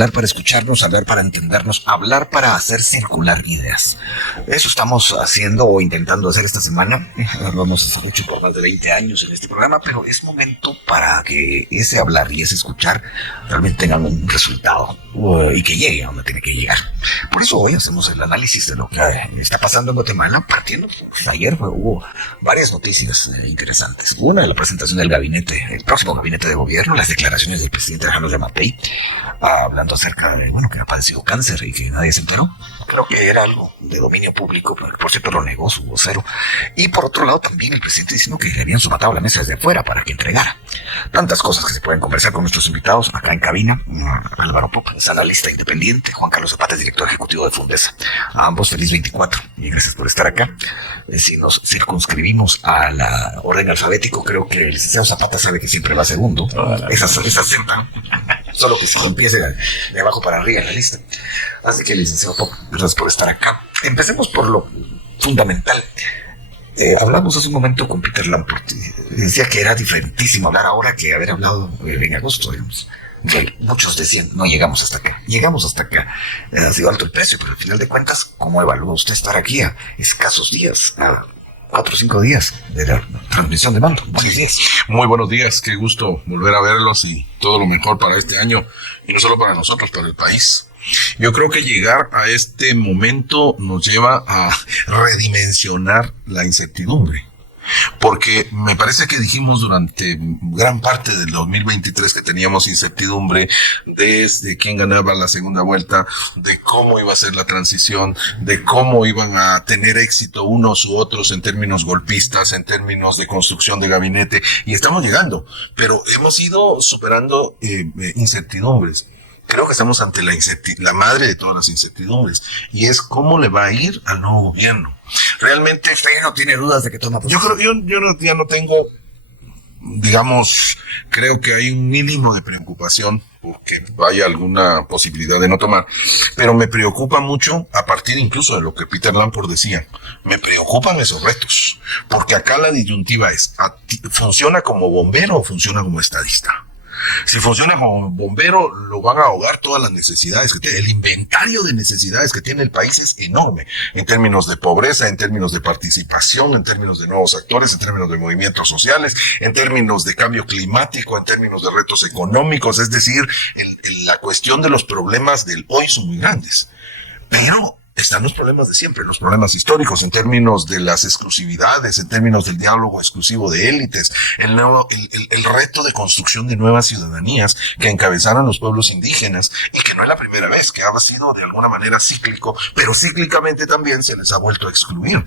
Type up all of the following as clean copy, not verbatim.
Hablar para escucharnos, hablar para entendernos, hablar para hacer circular ideas. Eso estamos haciendo o intentando hacer esta semana. Lo hemos hecho por más de 20 años en este programa, pero es momento para que ese hablar y ese escuchar realmente tengan un resultado y que llegue a donde tiene que llegar. Por eso hoy hacemos el análisis de lo que está pasando en Guatemala, partiendo. Ayer hubo varias noticias interesantes. Una, la presentación del gabinete, el próximo gabinete de gobierno, las declaraciones del presidente Alejandro Yamatei, hablando acerca de, que ha padecido cáncer y que nadie se enteró. Creo que era algo de dominio público, pero por cierto lo negó su vocero. Y por otro lado también el presidente diciendo que le habían somatado la mesa desde afuera para que entregara. Tantas cosas que se pueden conversar con nuestros invitados acá en cabina. Álvaro Pop es analista independiente, Juan Carlos Zapata es director ejecutivo de Fundesa. A ambos feliz 24 y gracias por estar acá. Si nos circunscribimos a la orden alfabético, creo que el licenciado Zapata sabe que siempre va segundo. Esa senda. Solo que se empiece de abajo para arriba en la lista. Así que, licenciado Pop, gracias por estar acá. Empecemos por lo fundamental. Hablamos hace un momento con Peter Lamport. Decía que era diferentísimo hablar ahora que haber hablado en agosto, digamos. Muchos decían, no llegamos hasta acá. Llegamos hasta acá. Ha sido alto el precio, pero al final de cuentas, ¿cómo evalúa usted estar aquí a escasos días, a 4 o 5 días de la transmisión de mando? Buenos días. Muy buenos días, qué gusto volver a verlos y todo lo mejor para este año, y no solo para nosotros, para el país. Yo creo que llegar a este momento nos lleva a redimensionar la incertidumbre, porque me parece que dijimos durante gran parte del 2023 que teníamos incertidumbre desde quién ganaba la segunda vuelta, de cómo iba a ser la transición, de cómo iban a tener éxito unos u otros en términos golpistas, en términos de construcción de gabinete, y estamos llegando, pero hemos ido superando incertidumbres. Creo que estamos ante la madre de todas las incertidumbres, y es cómo le va a ir al nuevo gobierno. Realmente usted no tiene dudas de que toma posición. Ya no tengo, digamos, creo que hay un mínimo de preocupación porque haya alguna posibilidad de no tomar, pero me preocupa mucho a partir incluso de lo que Peter Lamport decía. Me preocupan esos retos, porque acá la disyuntiva es, ¿funciona como bombero o funciona como estadista? Si funciona como bombero, lo van a ahogar todas las necesidades que tiene. El inventario de necesidades que tiene el país es enorme, en términos de pobreza, en términos de participación, en términos de nuevos actores, en términos de movimientos sociales, en términos de cambio climático, en términos de retos económicos. Es decir, la cuestión de los problemas del hoy son muy grandes. Pero están los problemas de siempre, los problemas históricos, en términos de las exclusividades, en términos del diálogo exclusivo de élites, el reto de construcción de nuevas ciudadanías que encabezaron los pueblos indígenas, y que no es la primera vez, que ha sido de alguna manera cíclico, pero cíclicamente también se les ha vuelto a excluir.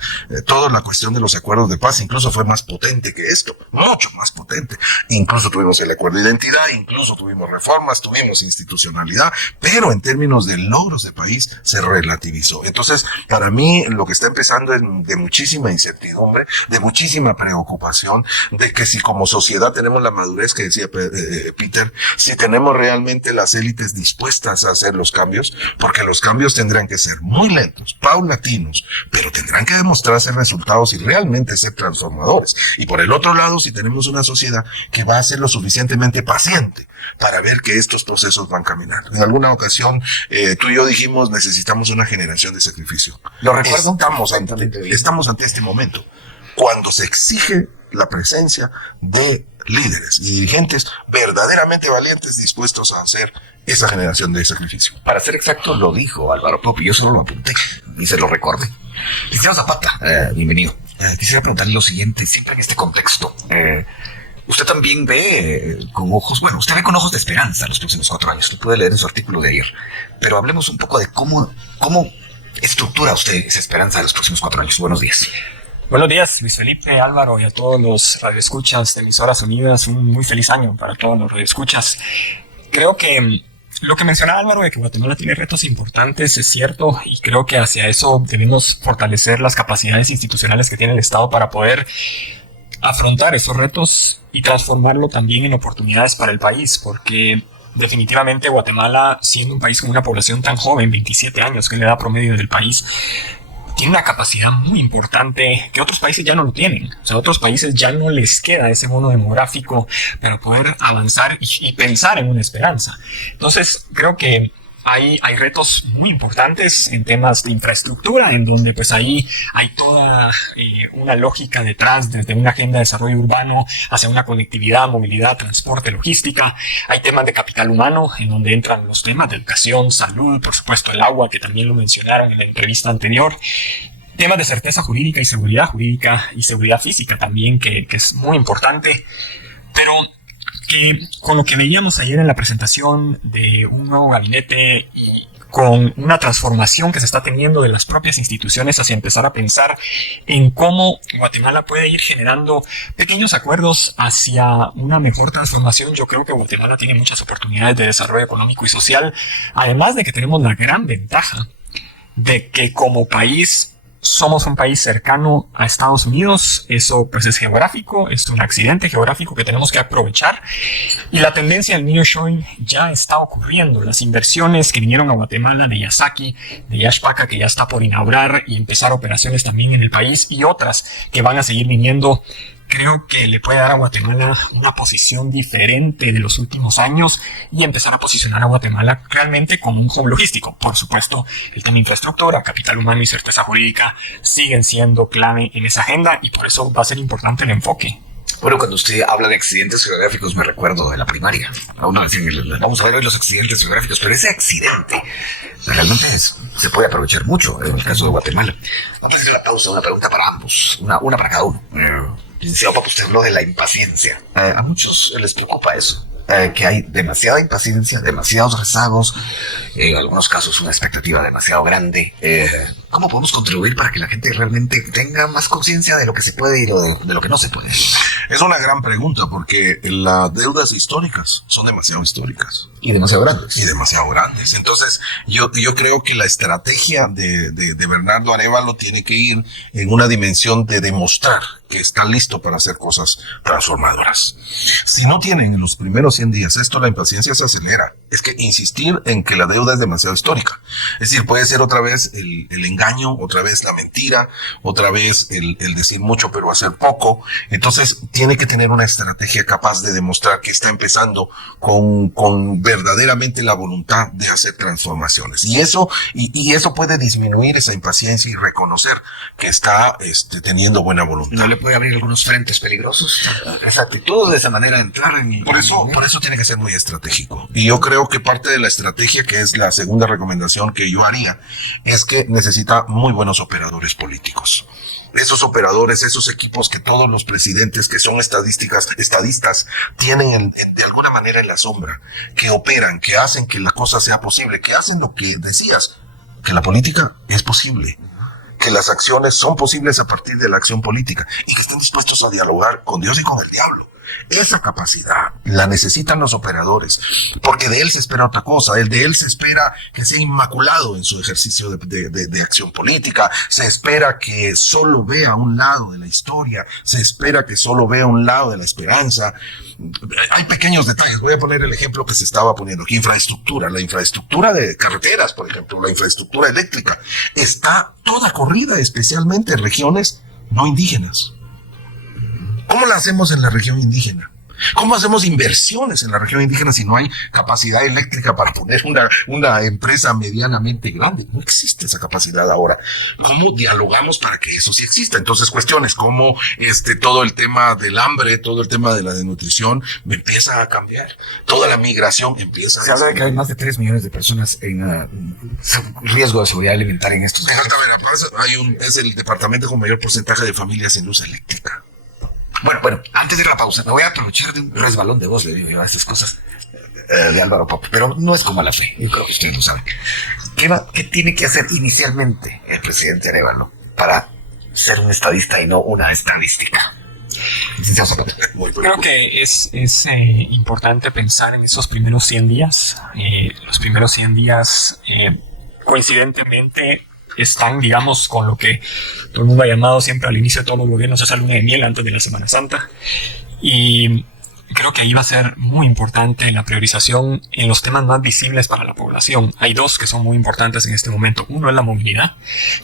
Toda la cuestión de los acuerdos de paz incluso fue más potente que esto, mucho más potente. Incluso tuvimos el acuerdo de identidad, incluso tuvimos reformas, tuvimos institucionalidad, pero en términos de logros de país se relativizó. Entonces, para mí, lo que está empezando es de muchísima incertidumbre, de muchísima preocupación, de que si como sociedad tenemos la madurez que decía Peter, si tenemos realmente las élites dispuestas a hacer los cambios, porque los cambios tendrán que ser muy lentos, paulatinos, pero tendrán que demostrarse resultados y realmente ser transformadores. Y por el otro lado, si tenemos una sociedad que va a ser lo suficientemente paciente para ver que estos procesos van caminando. En alguna ocasión, tú y yo dijimos, necesitamos una generación de sacrificio. Lo recuerdo. Estamos ante este momento, cuando se exige la presencia de líderes y dirigentes verdaderamente valientes, dispuestos a hacer esa generación de sacrificio. Para ser exacto, lo dijo Álvaro Pop y yo solo lo apunté y se lo recordé. Licenciado Zapata, bienvenido. Quisiera preguntarle lo siguiente, siempre en este contexto. Usted también ve usted ve con ojos de esperanza los próximos 4 años. Lo puede leer en su artículo de ayer. Pero hablemos un poco de cómo estructura usted esa esperanza de los próximos 4 años. Buenos días. Buenos días, Luis Felipe, Álvaro, y a todos los radioescuchas de Emisoras Unidas. Un muy feliz año para todos los radioescuchas. Creo que lo que mencionaba Álvaro de que Guatemala tiene retos importantes es cierto, y creo que hacia eso debemos fortalecer las capacidades institucionales que tiene el Estado para poder afrontar esos retos y transformarlo también en oportunidades para el país, porque definitivamente Guatemala, siendo un país con una población tan joven, 27 años, que es la edad promedio del país, tiene una capacidad muy importante que otros países ya no lo tienen. O sea, a otros países ya no les queda ese bono demográfico para poder avanzar y pensar en una esperanza. Entonces, creo que hay retos muy importantes en temas de infraestructura, en donde pues ahí hay toda una lógica detrás, desde una agenda de desarrollo urbano hacia una conectividad, movilidad, transporte, logística. Hay temas de capital humano, en donde entran los temas de educación, salud, por supuesto el agua, que también lo mencionaron en la entrevista anterior. Temas de certeza jurídica y seguridad física también, que es muy importante. Pero que con lo que veíamos ayer en la presentación de un nuevo gabinete y con una transformación que se está teniendo de las propias instituciones hacia empezar a pensar en cómo Guatemala puede ir generando pequeños acuerdos hacia una mejor transformación, yo creo que Guatemala tiene muchas oportunidades de desarrollo económico y social, además de que tenemos la gran ventaja de que como país somos un país cercano a Estados Unidos. Eso pues es geográfico, es un accidente geográfico que tenemos que aprovechar, y la tendencia del nearshoring ya está ocurriendo. Las inversiones que vinieron a Guatemala de Yasaki, de Yashpaka, que ya está por inaugurar y empezar operaciones también en el país, y otras que van a seguir viniendo, creo que le puede dar a Guatemala una posición diferente de los últimos años y empezar a posicionar a Guatemala realmente como un hub logístico. Por supuesto, el tema de infraestructura, capital humano y certeza jurídica siguen siendo clave en esa agenda, y por eso va a ser importante el enfoque. Bueno, cuando usted habla de accidentes geográficos, me recuerdo de la primaria. A uno decían, vamos a ver hoy los accidentes geográficos, pero ese accidente realmente se puede aprovechar mucho en el caso de Guatemala. Vamos a hacer la pausa, una pregunta para ambos, una para cada uno. Licenciado Papa, usted habló de la impaciencia. A muchos les preocupa eso, que hay demasiada impaciencia, demasiados rezagos, en algunos casos una expectativa demasiado grande. ¿Cómo podemos contribuir para que la gente realmente tenga más conciencia de lo que se puede y de lo que no se puede? Es una gran pregunta, porque las deudas históricas son demasiado históricas. Y demasiado grandes. Y demasiado grandes. Entonces, yo creo que la estrategia de Bernardo Arévalo tiene que ir en una dimensión de demostrar que está listo para hacer cosas transformadoras. Si no tienen en los primeros 100 días esto, la impaciencia se acelera. Es que insistir en que la deuda es demasiado histórica. Es decir, puede ser otra vez el engaño, otra vez la mentira, otra vez el decir mucho pero hacer poco. Entonces, tiene que tener una estrategia capaz de demostrar que está empezando con verdaderamente la voluntad de hacer transformaciones. Y eso puede disminuir esa impaciencia y reconocer que está teniendo buena voluntad. ¿No le puede abrir algunos frentes peligrosos? Esa actitud, de esa manera de entrar en... Por eso tiene que ser muy estratégico. Y yo creo que parte de la estrategia, que es la segunda recomendación que yo haría, es que necesita muy buenos operadores políticos. Esos operadores, esos equipos que todos los presidentes que son estadistas tienen de alguna manera en la sombra, que operan, que hacen que la cosa sea posible, que hacen lo que decías, que la política es posible, que las acciones son posibles a partir de la acción política, y que estén dispuestos a dialogar con Dios y con el diablo. Esa capacidad la necesitan los operadores, porque de él se espera otra cosa. De él se espera que sea inmaculado en su ejercicio de acción política, se espera que solo vea un lado de la historia, se espera que solo vea un lado de la esperanza. Hay pequeños detalles. Voy a poner el ejemplo que se estaba poniendo aquí: la infraestructura de carreteras, por ejemplo, la infraestructura eléctrica está toda corrida, especialmente en regiones no indígenas. ¿Cómo la hacemos en la región indígena? ¿Cómo hacemos inversiones en la región indígena si no hay capacidad eléctrica para poner una empresa medianamente grande? No existe esa capacidad ahora. ¿Cómo dialogamos para que eso sí exista? Entonces, cuestiones como todo el tema del hambre, todo el tema de la desnutrición empieza a cambiar. Toda la migración empieza a... Se habla de que hay más de 3 millones de personas en riesgo de seguridad alimentaria en estos casos. Exactamente. Es el departamento con mayor porcentaje de familias sin luz eléctrica. Bueno, antes de ir a la pausa, me voy a aprovechar de un resbalón de voz, le digo yo a estas cosas de Álvaro Papa, pero no es como a la fe, yo creo que ustedes lo saben. ¿Qué tiene que hacer inicialmente el presidente Arévalo para ser un estadista y no una estadística? Creo que es importante pensar en esos primeros 100 días. Los primeros 100 días, coincidentemente, están, digamos, con lo que todo el mundo ha llamado siempre al inicio de todos los gobiernos esa luna de miel antes de la Semana Santa. Y creo que ahí va a ser muy importante la priorización en los temas más visibles para la población. Hay dos que son muy importantes en este momento. Uno es la movilidad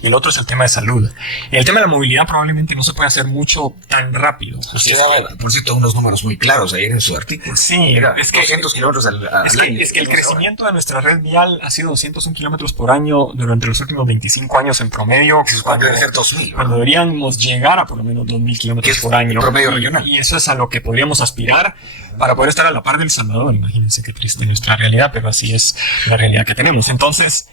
y el otro es el tema de salud. El tema de la movilidad probablemente no se puede hacer mucho tan rápido. Usted daba, por cierto, unos números muy claros ayer en su artículo. Sí, es que 200 kilómetros al año. Es que el crecimiento de nuestra red vial ha sido 201 kilómetros por año durante los últimos 25 años en promedio. Cuando debe ser 2000. Cuando deberíamos llegar a por lo menos 2000 kilómetros por año. Promedio regional. Y eso es a lo que podríamos aspirar para poder estar a la par del Salvador. Imagínense qué triste nuestra realidad, pero así es la realidad que tenemos. Entonces,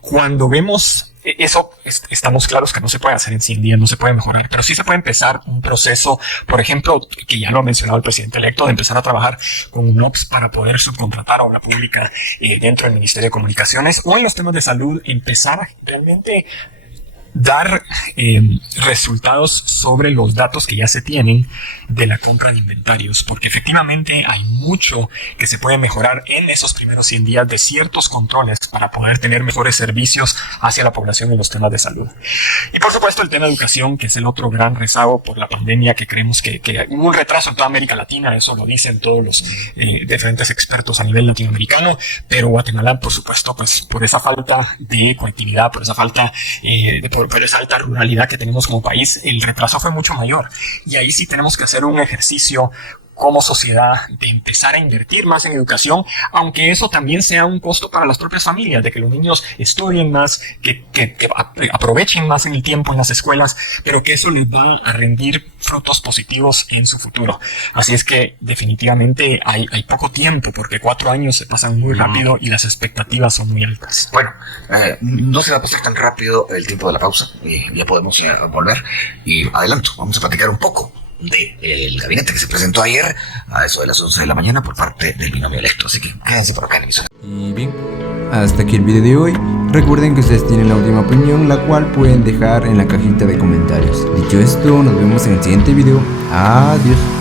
cuando vemos eso, estamos claros que no se puede hacer en 100 días, no se puede mejorar, pero sí se puede empezar un proceso, por ejemplo, que ya lo ha mencionado el presidente electo, de empezar a trabajar con un OPS para poder subcontratar a obra pública dentro del Ministerio de Comunicaciones, o en los temas de salud, empezar a realmente dar resultados sobre los datos que ya se tienen de la compra de inventarios, porque efectivamente hay mucho que se puede mejorar en esos primeros 100 días de ciertos controles para poder tener mejores servicios hacia la población en los temas de salud. Y por supuesto el tema de educación, que es el otro gran rezago por la pandemia, que creemos que hubo un retraso en toda América Latina, eso lo dicen todos los diferentes expertos a nivel latinoamericano, pero Guatemala, por supuesto, pues por esa falta de conectividad, por esa falta por esa alta ruralidad que tenemos como país, el retraso fue mucho mayor. Y ahí sí tenemos que hacer un ejercicio como sociedad de empezar a invertir más en educación, aunque eso también sea un costo para las propias familias, de que los niños estudien más, que aprovechen más en el tiempo en las escuelas, pero que eso les va a rendir frutos positivos en su futuro. Así es que definitivamente hay poco tiempo, porque 4 años se pasan muy rápido y las expectativas son muy altas. Bueno, no se va a pasar tan rápido el tiempo de la pausa y ya podemos volver. Y adelanto, vamos a platicar un poco del gabinete que se presentó ayer a eso de las 11 de la mañana por parte del binomio electo. Así que quédense por acá en emisora. Y bien, hasta aquí el video de hoy. Recuerden que ustedes tienen la última opinión, la cual pueden dejar en la cajita de comentarios. Dicho esto, nos vemos en el siguiente video. Adiós.